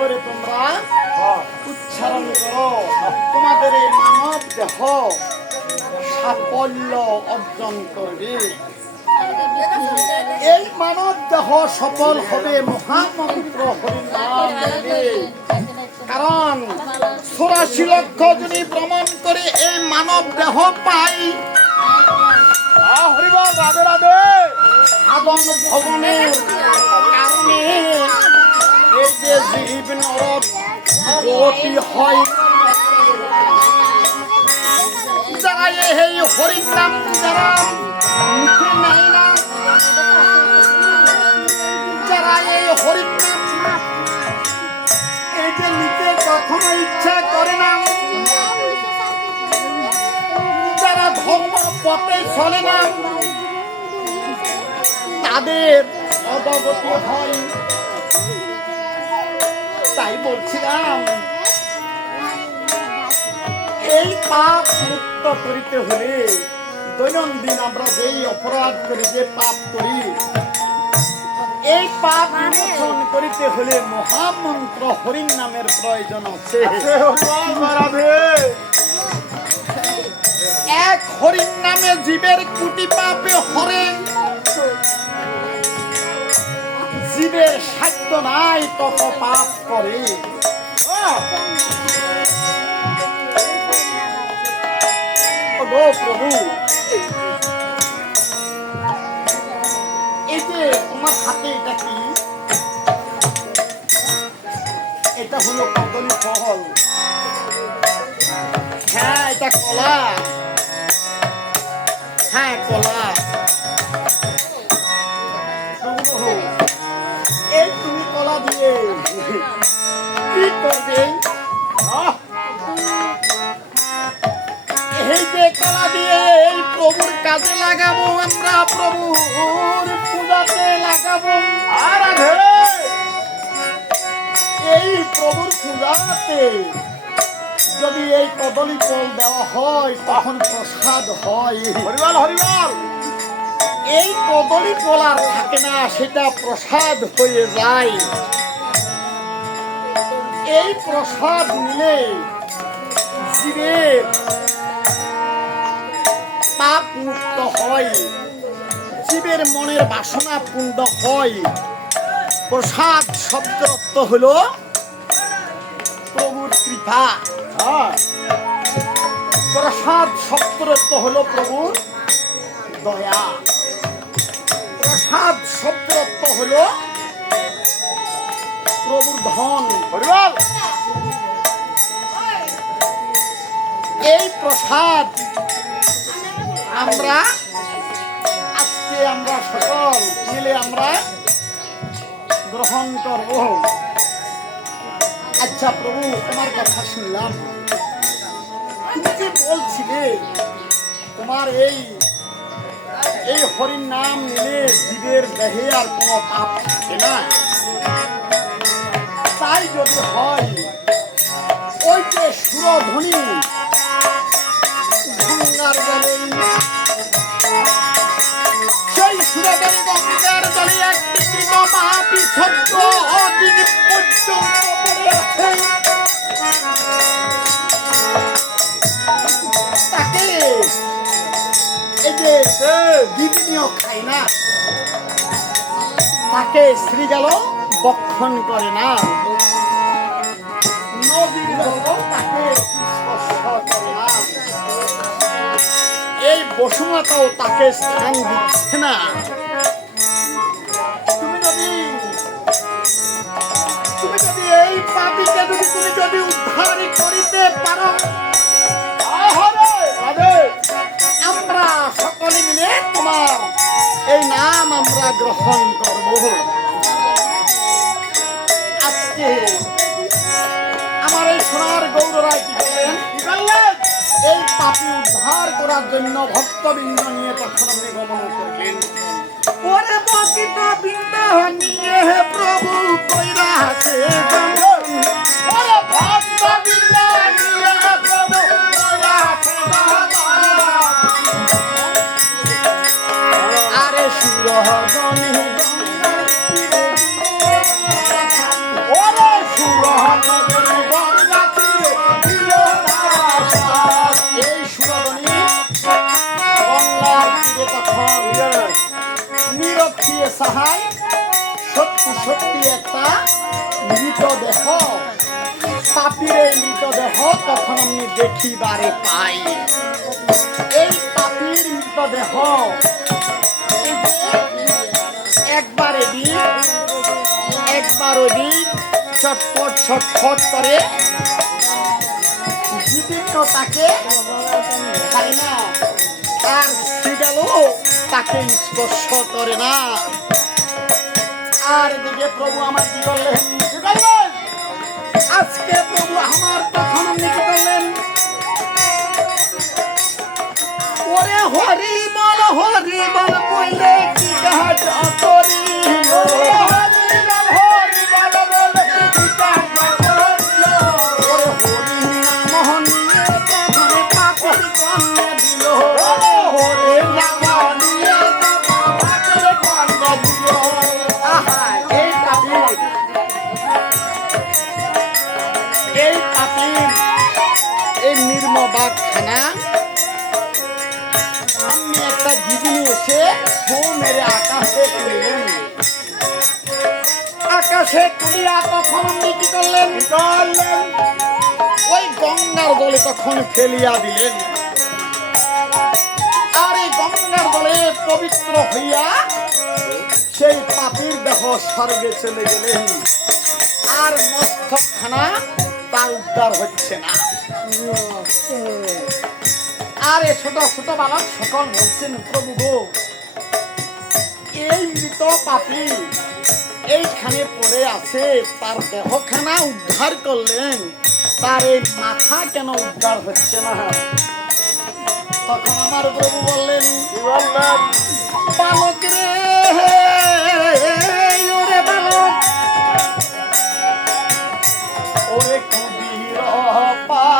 করে তোমরা উচ্চারণ করো। তোমাদের এই মানব দেহ সাফল্য অর্জন করবে। এই মানব দেহ সফল হবে মহামন্ত্র হরিনাম নেবে কারণ চৌরাশি লক্ষ যদি ভ্রমণ করে এই মানব দেহ পাই হরিবল রাধে রাধে। সাধন ভবনের কারণে এই যে জীব নরক গতি হয়। যারা এই হরির নাম যারা মুখে নাই না যারা এই হরির নাম এই যে নিতে কখনো ইচ্ছা করে না, যারা ধর্ম পথে চলে না, তাদের অবগতি হয়। তাই বলছিলাম। এই পাপ মুক্ত করিতে হলে দৈনন্দিন আমরা যেই অপরাধ করি যে পাপ করি এই পাপ বিমোচন করিতে হলে মহামন্ত্র হরিণ নামের প্রয়োজন আছে। এক হরিণ নামে জীবের কুটি পাপে হরে। জীবের সাধ্য নাই, তত পাপ করে। প্রভু। এই যে তোমার হাতে এটা কি? এটা হলো কদলী ফল। হ্যাঁ এটা কলা। হ্যাঁ কলা। দিয়ে কি দিয়ে এই প্রভুর কাজে লাগাবো আমরা প্রভুর পূজাতে আর এই প্রভুর পূজাতে যদি এই কদলী ফল দেওয়া হয় তখন প্রসাদ হয় হরিবল হরিবল এই কদলী ফল আর থাকে না, সেটা প্রসাদ হয়ে যায়। এই প্রসাদ নিলে জীবের পাপ মুক্ত হয়। জীবের মনের বাসনা পূর্ণ হয়। প্রসাদ শব্দ অর্থ হলো প্রভুর কৃপা। হ্যাঁ। প্রসাদ শব্দের অর্থ হলো প্রভুর দয়া। প্রসাদ শব্দের অর্থ হলো প্রভুর ধন। হরিবল এই প্রসাদ আমরা আজকে আমরা সকল মিলে আমরা গ্রহণ করব। আচ্ছা প্রভু তোমার কথা শুনলাম। তুমি যে বলছিলে তোমার এই এই হরির নাম নিলে জীবের দেহে আর কোনো পাপ থাকে না। তাই যদি হয় ওই যে সুরধ্বনি সেই সুরধ্বনি গঙ্গার জলে একটি মহাবিচ্ছদ্র অদিন পর্যন্ত তাকে এই যে দিদিনিও খায় না, তাকে স্ত্রী গেল বক্ষণ করে না। বসুমাতাও তাকে স্থান দিচ্ছে না। এই সকলে মিলে তোমার এই নাম আমরা গ্রহণ আজকে আমার এই সোনার গৌররায় কি করলেন কি করলেন এই পাপি উদ্ধার করার জন্য ভক্তবৃন্দ নিয়ে তখন গমন করলেন ওরে বকিত বৃন্দ নিয়ে হে প্রভু কইরা আছে গমন। ওরে ভক্তবৃন্দ নিয়ে হে প্রভু কইরা আছে আরে সুরহদনি সত্যি একটা মৃতদেহ পাপির এই মৃতদেহ তখন আমি দেখিবারে পাই? এই পাপির মৃতদেহ একবার একবার ওদিক ছটফট ছটফট করে তাকে খাই না। আর সিগালও তাকে স্পর্শ করে না। আর দিকে প্রভু আমার কি করলেন? আজকে প্রভু আমার তখন আপনি কি করলেন ওরে হরি বল হরি বল বললে কি কাজ করি পাপির এই নির্ম বাঘখানা সামনে একটা গিগনি এসে ছৌ মেরে আকাশে তুললেন আকাশে তুলিয়া তখন আপনি কি করলেন? করলেন? ওই গঙ্গার জলে তখন ফেলিয়া দিলেন। আর এই গঙ্গার জলে পবিত্র হইয়া সেই পাপির দেহ স্বর্গে চলে গেলেন। আর মস্তকখানা উদ্ধার হচ্ছে না। আর এ ছোট ছোট বালক সকল বলছেন প্রভু গো এই মৃত পাপি এইখানে পড়ে আছে তার দেহখানা উদ্ধার করলেন তার এই মাথা কেন উদ্ধার হচ্ছে না? তখন আমার প্রভু বললেন বললেন? বালক রে ওরে কুবীর পাপিতা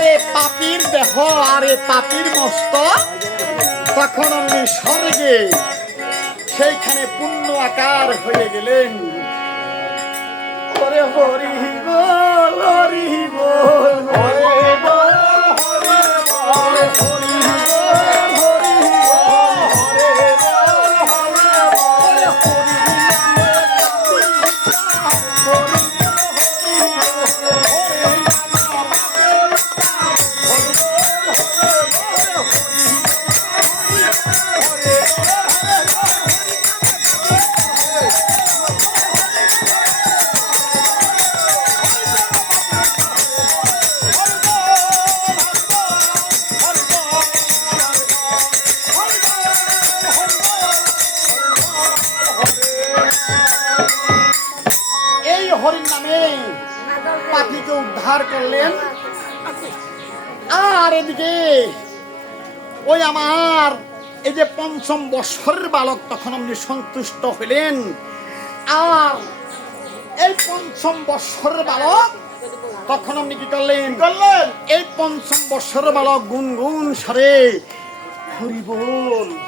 আরে পাপির দেহ, আরে পাপির মস্ত। তখন আপনি স্বর্গে, সেইখানে পূর্ণ আকার হয়ে গেলেন। ওরে হরি বল, হরি উদ্ধার করলেন। আর এদিকে ওই আমার এই যে পঞ্চম বৎসরের বালক তখন আপনি সন্তুষ্ট হইলেন আর এই পঞ্চম বৎসরের বালক তখন আপনি কি করলেন? করলেন। এই পঞ্চম বৎসরের বালক গুনগুন সারে হরি বল